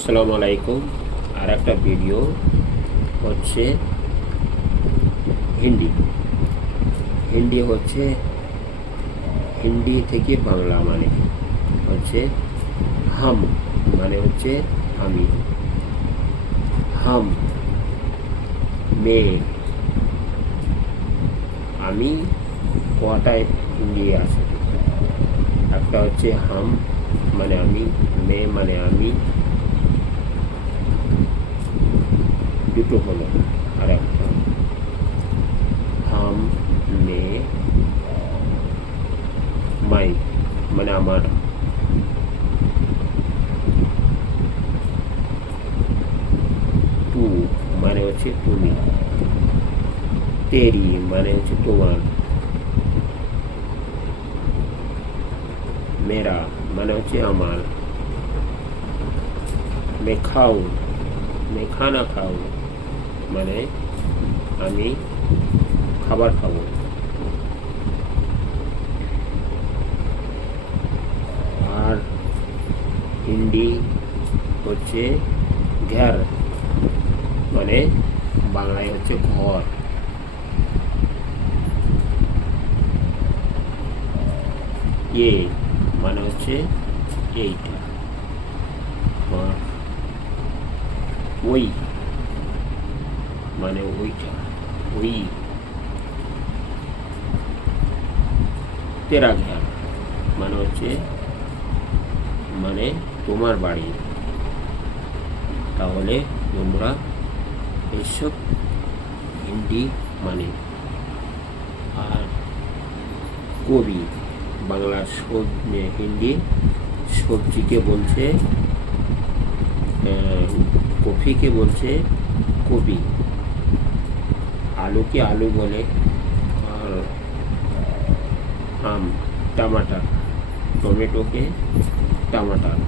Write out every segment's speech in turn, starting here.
আসসালামু আলাইকুম। আর একটা ভিডিও হচ্ছে হিন্দি। হচ্ছে হিন্দি থেকে বাংলা মানে হচ্ছে হাম, মানে হচ্ছে আমি। হাম মেয়ে, আমি কটায় হিন্দি আছে। একটা হচ্ছে হাম মানে আমি, মেয়ে মানে আমি, দুটো হলো। আর একটা হাম মেয়ে মাই মানে আমার। তু মানে হচ্ছে তুমি। তেরি মানে হচ্ছে তোমার। মেরা মানে হচ্ছে আমার। মে খাও, মে খানা খাও মানে আমি খাবার খাবো। আর হিন্দি হচ্ছে ঘর, মানে বাংলায় হচ্ছে ঘর। এ মানে হচ্ছে এইটা। আর ওই মানে ওইটা, ওই। তেরা ঘর মানে হচ্ছে মানে তোমার বাড়ি। তাহলে তোমরা এইসব হিন্দি মানে। আর কবি বাংলা হিন্দি সবজিকে বলছে কফিকে বলছে কবি, আলুকে আলু বলে। আর আম টমাটার, টমেটোকে টমাটার।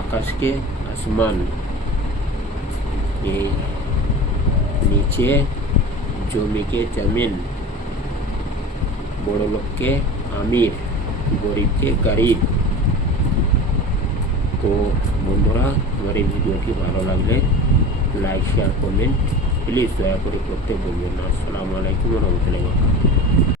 আকাশকে আসমান, এই নিচে জমিকে জমিন। বড় লোককে আমির, গরিবকে গরিব। তো বন্ধুরা, আমার এই ভিডিওটি ভালো লাগলে লাইক শেয়ার কমেন্ট প্লিজ দয়া করে করতে বলবেন না। আসসালামু আলাইকুম ওয়া রাহমাতুল্লাহি ওয়া বারাকাতুহু।